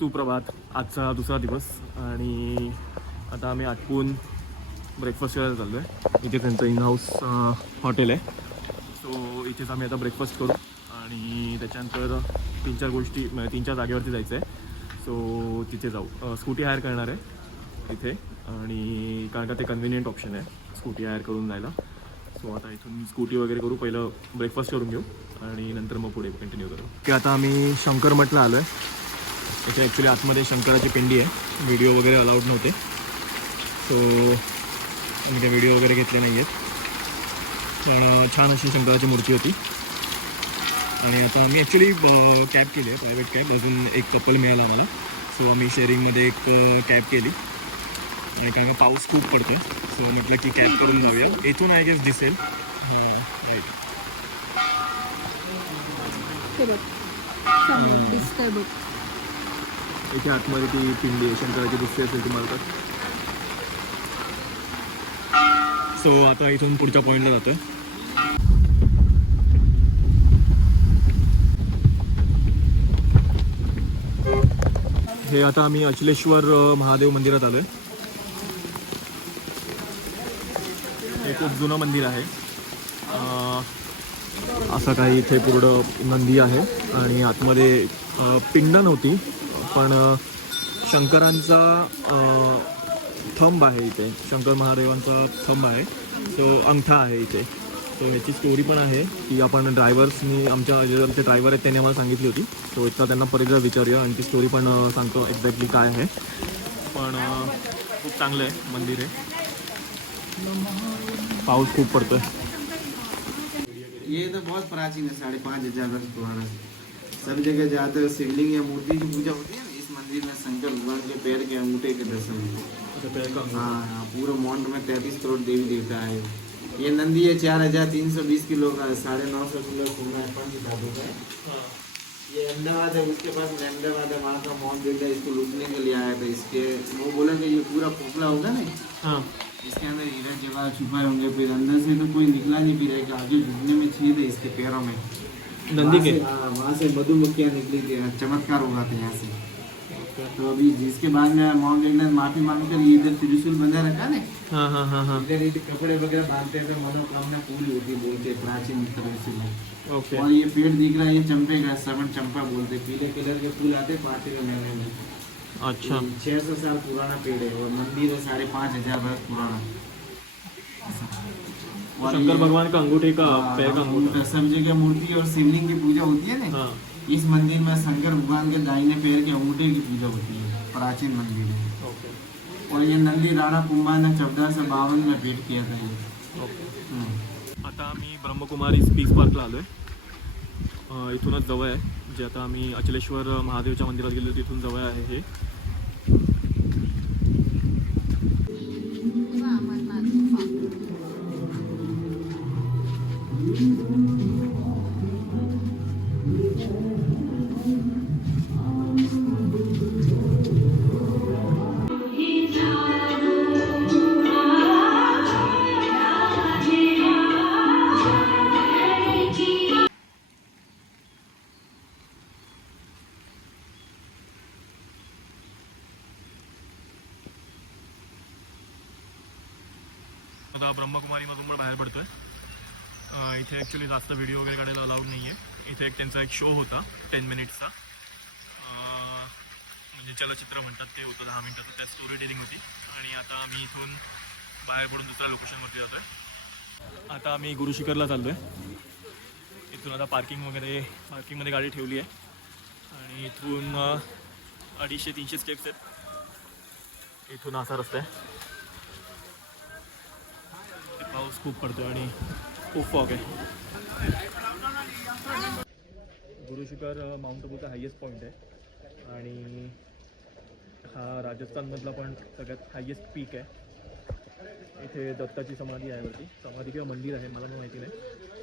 सुप्रभात. आजचा दुसरा दिवस आणि आता आम्ही आटपून ब्रेकफास्ट करायला चाललो आहे. इथे त्यांचं इन हाऊस हॉटेल आहे. सो इथेच आम्ही आता ब्रेकफास्ट करू आणि त्याच्यानंतर 3-4 गोष्टी म्हणजे 3-4 जागेवरती जायचं आहे. सो तिथे जाऊ. स्कूटी हायर करणार आहे तिथे आणि कारण का ते कन्व्हिनियंट ऑप्शन आहे स्कूटी हायर करून जायला. सो आता इथून स्कूटी वगैरे करू, पहिलं ब्रेकफास्ट करून घेऊ आणि नंतर मग पुढे कंटिन्यू करू. की आता आम्ही शंकर मठला आलो आहे. इथे ॲक्च्युली आतमध्ये शंकराची पिंडी आहे. व्हिडिओ वगैरे अलाउड नव्हते, सो आम्ही काही व्हिडिओ वगैरे घेतले नाही आहेत. पण छान अशी शंकराची मूर्ती होती. आणि आता आम्ही ॲक्च्युली कॅब केली आहे, प्रायव्हेट कॅब. अजून एक कपल मिळाला आम्हाला, सो आम्ही शेअरिंगमध्ये एक कॅब केली. आणि कारण का पाऊस खूप पडतो आहे, सो म्हटलं की कॅब करून जाऊया. इथून आय गेस दिसेल. हां राईट, इथे आतमध्ये ती पिंडी आहे शंकराची, दिसते असेल तुम्हाला तर. सो आता इथून पुढच्या पॉईंटला जातो आहे. हे आता आम्ही अचलेश्वर महादेव मंदिरात आलो आहे. हे खूप जुनं मंदिर आहे. असं काही इथे पूर्ण नंदी आहे आणि आतमध्ये पिंड नव्हती, पण शंकरांचा थंब आहे इथे. शंकर महादेवांचा थंब आहे, सो अंगठा आहे इथे. सो ह्याची स्टोरी पण आहे की आपण ड्रायव्हर्सनी, आमच्या जे ड्रायव्हर आहेत त्यांनी आम्हाला सांगितली होती. सो इतका त्यांना परत एकदा विचारूया आणि ती स्टोरी पण सांगतो एक्झॅक्टली काय आहे. पण खूप चांगलं आहे मंदिर आहे. पाऊस खूप पडतो आहे. ये तो बहुत प्राचीन है, 5,500 वर्ष पुराना। सब जगह जाते हो शिवलिंग या मूर्ति की पूजा होती है ना, इस मंदिर में शंकर भगवान के पैर के अंगूठे के दर्शन होते हैं। हाँ, पूरे मॉन्ड में 33 करोड़ देवी देवता है। ये नंदी है 4,320 किलो का, 950 किलो सोना है, पंच धातु का है। ये अहमदाबाद है, उसके पास में अहमदाबाद है, वहाँ का मॉन्ड बिल्डर इसको लूटने के लिए आया था। इसके वो बोला कि ये पूरा खोखला होगा ना, हाँ, इसके अंदर हीरा जवाहर छुपा होंगे, फिर अंदर से तो कोई निकला नहीं, फिर एक आगे घुटने में छेद है इसके पैरों में, नंदी के। वहाँ से मधुमक्खियाँ निकली थी, चमत्कार हुआ था यहाँ से। तो अभी जिसके बाद में माउंट इंग्लैंड माफी मांगकर ये इधर त्रिशूल बंधा रखा ना, हाँ हाँ हाँ हाँ, इधर कपड़े वगैरह बांधते हैं तो मनोकामना पूरी होती बोलते प्राचीन तरह से। ओके। और ये पेड़ दिख रहा है, ये चंपे का, श्रवण चंपा बोलते, पीले कलर के फूल आते पार्टी के महीने में। अच्छा, 600 साल पुराना पेड़ है और मंदिर है 5,500 वर्ष पुराना। शंकर भगवान का अंगूठे का पैर का अंगूठा। सब जगह मूर्ति और शिवलिंग की पूजा होती है ना, हाँ, इस मंदिर में शंकर भगवान के दाहिने पैर के अंगूठे की पूजा होती है। प्राचीन मंदिर है। ओके और ये नंदी राणा कुंभा ने 1452 में भेंट किया था ये। ओके। आता आम्ही ब्रह्मकुमारी पीस पार्कला आलो आहे. इथूनच जवळ आहे, जे आता आम्ही अचलेश्वर महादेवच्या मंदिरात गेलो तिथून जवळ आहे हे. आता ब्रह्मकुमारीमधून बाहेर पडतोय. इथे ॲक्च्युली जास्त व्हिडिओ वगैरे काढायला अलाउड नाही आहे. इथे एक त्यांचा एक शो होता 10 मिनिट्सचा, म्हणजे चलचित्र म्हणतात ते होतं 10 मिनिटाचं, त्यात स्टोरी टेलिंग होती. आणि आता आम्ही इथून बाहेर पडून दुसऱ्या लोकेशनवरती जातो आहे. आता आम्ही गुरुशिखरला चाललो आहे. इथून आता पार्किंगमध्ये गाडी ठेवली आहे आणि इथून 250-300 स्टेप्स आहेत. इथून असा रस्ता आहे. पाऊस खूप पडतो आणि खूप फॉग आहे. गुरुशिखर माउंट आबूचा हायेस्ट पॉईंट आहे आणि हा राजस्थानमधला पण सगळ्यात हायेस्ट पीक आहे. इथे दत्ताची समाधी आहे वरती, समाधी किंवा मंदिर आहे मला पण माहिती नाही.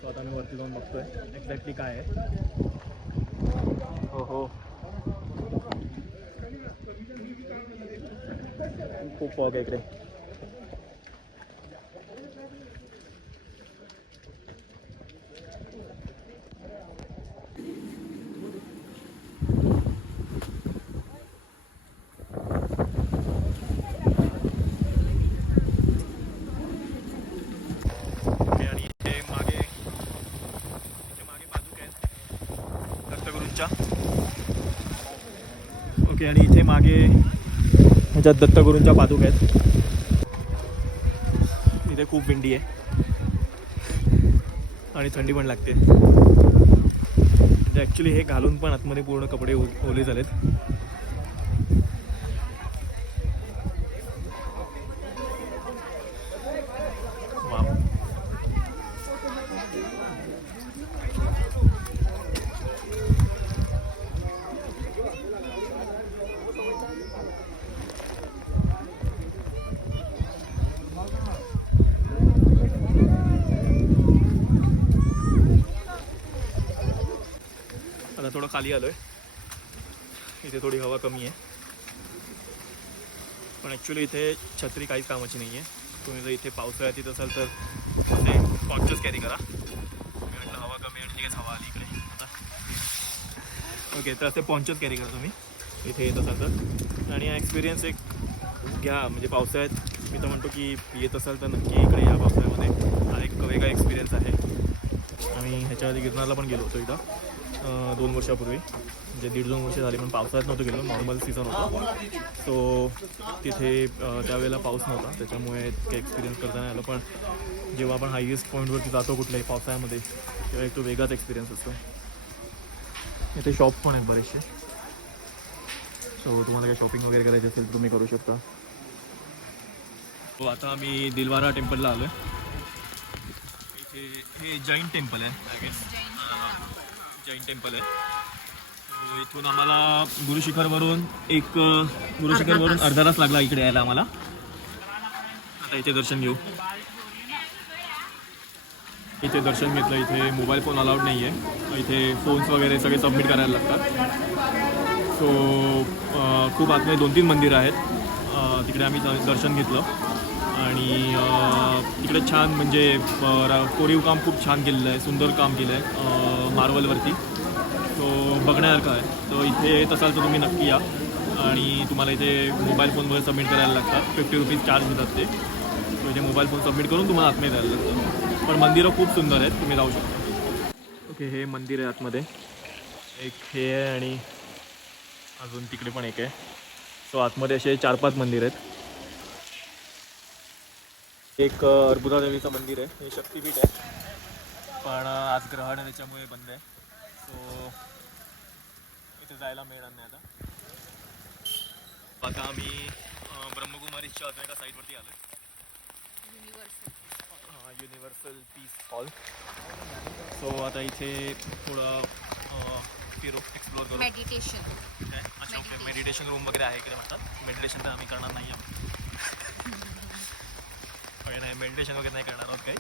सो आता मी वरती जाऊन बघतोय एक्झॅक्टली काय आहे. हो हो, खूप फॉग आहे इकडे. ओके, आणि इथे मागे ह्याच्यात दत्तगुरूंच्या पादुका आहेत. इथे खूप विंडी आहे आणि थंडी पण लागते. म्हणजे ॲक्च्युली हे घालून पण आतमध्ये पूर्ण कपडे ओले झालेत. वा, आता थोडं खाली आलो आहे. इथे थोडी हवा कमी आहे, पण ॲक्च्युली इथे छत्री काहीच कामाची नाही आहे. तुम्ही जर इथे पावसाळ्यात येत असाल तर ते पॉन्चर्स कॅरी करा. मी म्हटलं हवा कमी आहे, ठीकच हवा आली इकडे. ओके, तर असे पॉन्चर्स कॅरी करा तुम्ही इथे येत असाल तर. आणि हा एक्सपिरियन्स एक घ्या. म्हणजे पावसाळ्यात मी तर म्हणतो की येत असाल तर नक्की इकडे या. पावसाळ्यामध्ये हा एक वेगळा एक्सपिरियन्स आहे. आम्ही ह्याच्या आधी गिरनारला पण गेलो होतो इथं 2 वर्षापूर्वी. म्हणजे 1.5-2 वर्ष झाली, पण पावसाळ्यात नव्हतं गेलो, नॉर्मल सीझन होता. सो तिथे त्यावेळेला पाऊस नव्हता, त्याच्यामुळे काही एक्सपिरियन्स करता नाही आलं. पण जेव्हा आपण हायेस्ट पॉईंटवरती जातो कुठल्याही पावसाळ्यामध्ये, तेव्हा एक तो वेगळाच एक्सपिरियन्स असतो. इथे शॉप पण आहेत बरेचसे. सो तुम्हाला काही शॉपिंग वगैरे करायची असेल तर तुम्ही करू शकता. हो, आता आम्ही दिलवारा टेम्पलला आलो आहे. इथे हे जैन टेम्पल आहे, आय गेस. जैन टेम्पल आहे. इथून आम्हाला गुरुशिखरवरून अर्धा तास लागला इकडे यायला आम्हाला. आता इथे दर्शन घेऊ. इथे दर्शन घेतलं. इथे मोबाईल फोन अलाउड नाही आहे. इथे फोन्स वगैरे सगळे सबमिट करायला लागतात. सो खूप आतमध्ये 2-3 मंदिरं आहेत. तिकडे आम्ही दर्शन घेतलं. आणि तिकडे छान म्हणजे कोरीव काम खूप छान केलेलं आहे, सुंदर काम केलं आहे मार्बलवरती. तो बघण्यासारखा आहे. तो इथे येत असाल तर तुम्ही नक्की या. आणि तुम्हाला इथे मोबाईल फोनवर सबमिट करायला लागतात. 50 रुपीज चार्ज देतात ते. तो इथे मोबाईल फोन सबमिट करून तुम्हाला आतमध्ये जायला लागतं. पण मंदिरं खूप सुंदर आहेत, तुम्ही जाऊ शकता. ओके, हे मंदिर आहे आतमध्ये. एक हे आहे आणि अजून तिकडे पण एक आहे. सो आतमध्ये असे 4-5 मंदिर आहेत. एक अर्बुदा देवीचं मंदिर आहे. हे शक्तिपीठ आहे, पण आज ग्रहण आहे त्याच्यामुळे बंद आहे. सो इथे जायला मिळणार नाही आता. आता आम्ही ब्रह्मकुमारीच्या अजून एका साईडवरती आलो आहे. Universal piece hall. सो आता इथे थोडं फिरू, एक्सप्लोर करू. मेडिटेशन. अच्छा, ओके. मेडिटेशन रूम वगैरे आहे इकडे म्हणतात. मेडिटेशन तर आम्ही करणार नाही आहे. नाही, मेडिटेशन वगैरे नाही करणार आहोत काही.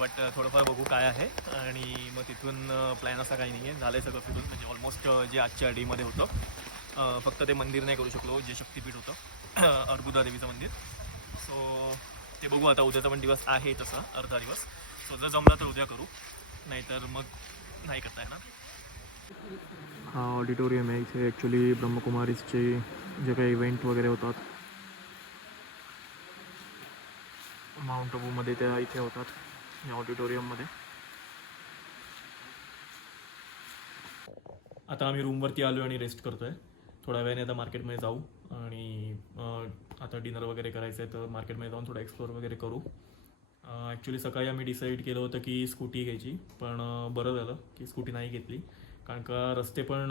बट थोडंफार बघू काय आहे. आणि मग तिथून प्लॅन असा काही नाही आहे. झालं आहे सगळं फिरून. म्हणजे ऑलमोस्ट जे आजच्या डीमध्ये होतं, फक्त ते मंदिर नाही करू शकलो जे शक्तिपीठ होतं अर्बुदा देवीचं मंदिर. सो ते बघू आता. उद्याचा पण दिवस आहे तसा, अर्धा दिवस. सो जर जमला तर उद्या करू, नाहीतर मग नाही करता येणार. हा ऑडिटोरियम आहे. इथे ॲक्च्युली ब्रह्मकुमारीजचे जे काही इव्हेंट वगैरे होतात माउंट आबूमध्ये, त्या इथे होतात या ऑडिटोरियममध्ये. आता आम्ही रूमवरती आलो आणि रेस्ट करतो आहे. थोड्या वेळाने आता मार्केटमध्ये जाऊ आणि आता डिनर वगैरे करायचं आहे, तर मार्केटमध्ये जाऊन थोडं एक्सप्लोर वगैरे करू. ॲक्च्युली सकाळी आम्ही डिसाईड केलं होतं की स्कूटी घ्यायची, पण बरं झालं की स्कूटी नाही घेतली. कारण का रस्ते पण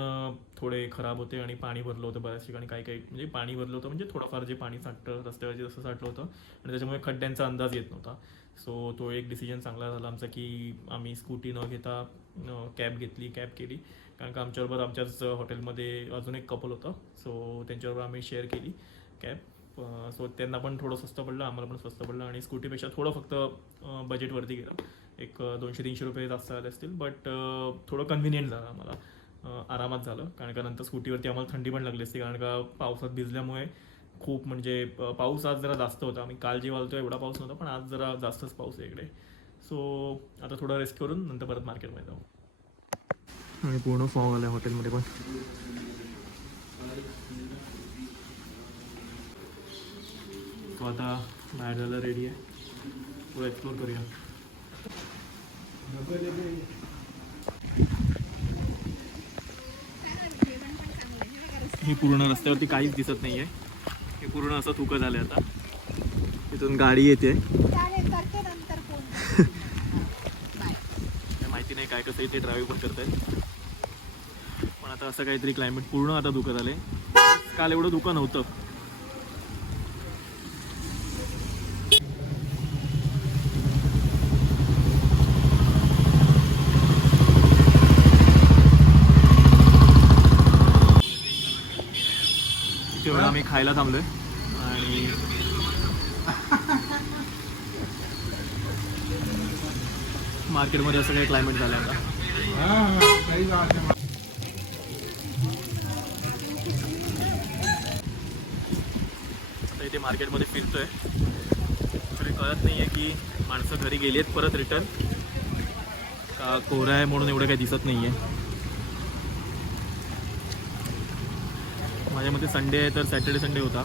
थोडे खराब होते आणि पाणी भरलं होतं बऱ्याच ठिकाणी. काही म्हणजे पाणी भरलं होतं, म्हणजे थोडंफार जे पाणी साठतं रस्त्यावरती जसं साठलं होतं, आणि त्याच्यामुळे खड्ड्यांचा अंदाज येत नव्हता. सो तो एक डिसिजन चांगला झाला आमचा की आम्ही स्कूटी न घेता कॅब केली. कारण का आमच्याबरोबर आमच्याच हॉटेलमध्ये अजून एक कपल होतं. सो त्यांच्याबरोबर आम्ही शेअर केली कॅब. सो त्यांना पण थोडं स्वस्त पडलं, आम्हाला पण स्वस्त पडलं. आणि स्कूटीपेक्षा थोडं फक्त बजेटवरती गेलं. एक 200-300 रुपये जास्त आले असतील, बट थोडं कन्व्हिनियंट झालं आम्हाला, आरामात झालं. कारण का नंतर स्कूटीवरती आम्हाला थंडी पण लागली असती, कारण का पावसात भिजल्यामुळे खूप म्हणजे पाऊस आज जरा जास्त होता. आम्ही काल जेव्हा आलो एवढा पाऊस नव्हता, पण आज जरा जास्तच पाऊस आहे इकडे. सो आता थोडं रेस्ट करून नंतर परत मार्केटमध्ये जाऊ. आणि पूर्ण फॉग आला आहे हॉटेलमध्ये पण. तो आता बाहेर जायला रेडी आहे. थोडं एक्सप्लोर करूया. हे पूर्ण रस्त्यावरती काहीच दिसत नाही आहे. हे पूर्ण असं थुकं झालं आता. इथून गाडी येते. माहिती नाही काय कसं इथे ड्राईव्ह पण करतायत. पण आता असं काहीतरी क्लायमेट पूर्ण आता धुकं झालंय. काल एवढं धुकं नव्हतं. तेवढं आम्ही खायला थांबलोय आणि मार्केटमध्ये असं काही क्लायमेट झालं आता. आता इथे मार्केटमध्ये फिरतोय. ॲक्च्युली कळत नाही आहे की माणसं घरी गेली आहेत परत रिटर्न का कोहरा आहे म्हणून एवढं काही दिसत नाही आहे. माझ्या मते संडे आहे तर सॅटर्डे संडे होता.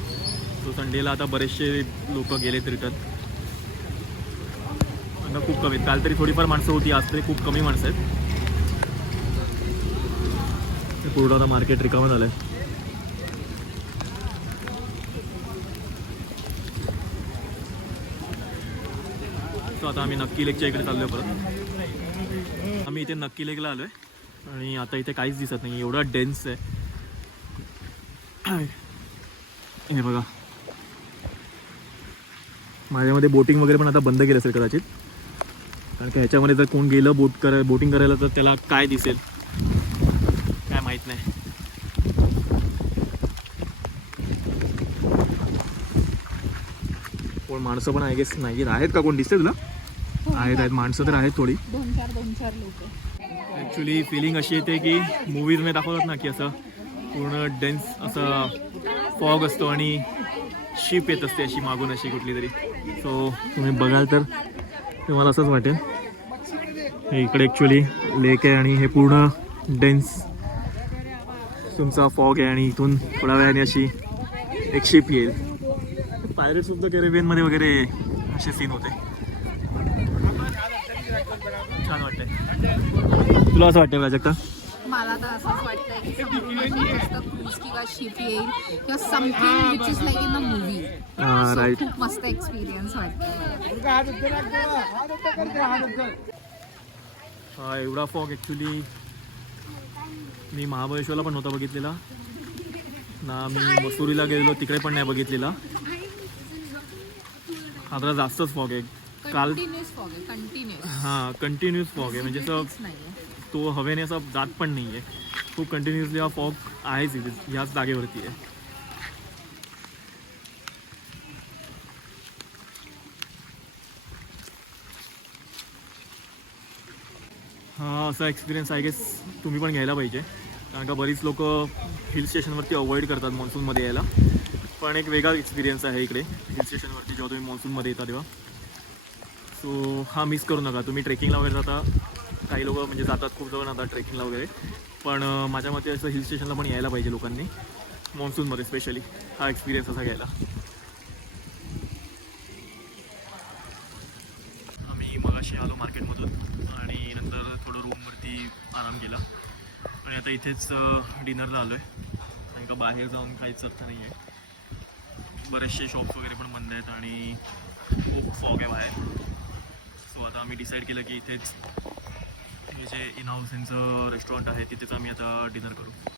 सो संडेला आता बरेचसे लोक गेलेत रिटर्न. आता खूप कमी. काल तरी थोडीफार माणसं होती, आज तरी खूप कमी माणसं आहेत. पूर्ण आता मार्केट रिकामं झालं आहे. सो आता आम्ही नक्की लेकच्या इकडे चाललो आहे परत. आम्ही इथे नक्की लेकला आलो आहे आणि आता इथे काहीच दिसत नाही. एवढा डेन्स आहे. हे बघा, माझ्यामध्ये बोटिंग वगैरे पण आता बंद केलं असेल कदाचित. कारण की ह्याच्यामध्ये जर कोण गेलं बोटिंग करायला तर त्याला काय दिसेल काय माहीत नाही. कोण माणसं पण आय गेस नाही आहेत का? कोण दिसते तुला? आहेत माणसं तर आहेत थोडी. दोन चार लोक. ॲक्च्युली फिलिंग अशी येते की मूवीजमध्ये दाखवतात ना की असं पूर्ण डेन्स असं फॉग असतो आणि शिप येत असते अशी मागून अशी कुठली तरी. सो तुम्ही बघाल तर तुम्हाला असंच वाटेल. हे इकडे ॲक्च्युली लेक आहे आणि हे पूर्ण डेन्स तुमचा फॉग आहे आणि इथून थोड्या वेळाने अशी एक शिप येईल. पायरेट्स ऑफ द कॅरिबियनमध्ये वगैरे असे सीन होते. छान वाटतंय. तुला असं वाटतं प्राजक्ता? मला तर असंच वाटतंय की क्रूज किंवा शिप येईल किंवा something which is like in a movie. Right. खूप मस्त एक्सपिरियन्स वाटतंय. हा एवढा फॉग ॲक्च्युली मी महाबळेश्वरला पण नव्हता बघितलेला ना. मी मसुरीला गेलेलो तिकडे पण नाही बघितलेला. हा जरा जास्तच फॉग आहे. काल कंटिन्युअस फॉग आहे. कंटिन्युअस. हां कंटिन्युअस फॉग आहे. म्हणजे असं तो हवेने असा जात पण नाही आहे. खूप कंटिन्युअसली हा फॉग आहेच इथे ह्याच जागेवरती आहे. हा असा एक्सपिरियन्स आय गेस तुम्ही पण घ्यायला पाहिजे. कारण का बरीच लोक हिल स्टेशनवरती अवॉइड करतात मान्सूनमध्ये यायला. पण एक वेगळा एक्सपिरियन्स आहे इकडे हिल स्टेशनवरती जेव्हा तुम्ही मान्सूनमध्ये येता तेव्हा. सो हा मिस करू नका. तुम्ही ट्रेकिंगला वगैरे जाता, काही लोक म्हणजे जातात, खूप जण जातात ट्रेकिंगला वगैरे. पण माझ्या मते असं हिल स्टेशनला पण यायला पाहिजे लोकांनी मान्सूनमध्ये स्पेशली हा एक्सपिरियन्स असा घ्यायला. आम्ही मगाशी आलो मार्केटमधून आणि नंतर थोडं रूमवरती आराम केला आणि आता इथेच डिनरला आलो आहे. कारण का बाहेर जाऊन काहीच अर्थ नाही आहे. बरेचसे शॉप्स वगैरे पण बंद आहेत आणि खूप फॉग आहे बाहेर. सो आता आम्ही डिसाईड केलं की इथेच हे जे इन हाऊस यांचं रेस्टॉरंट आहे तिथेच आम्ही आता डिनर करू.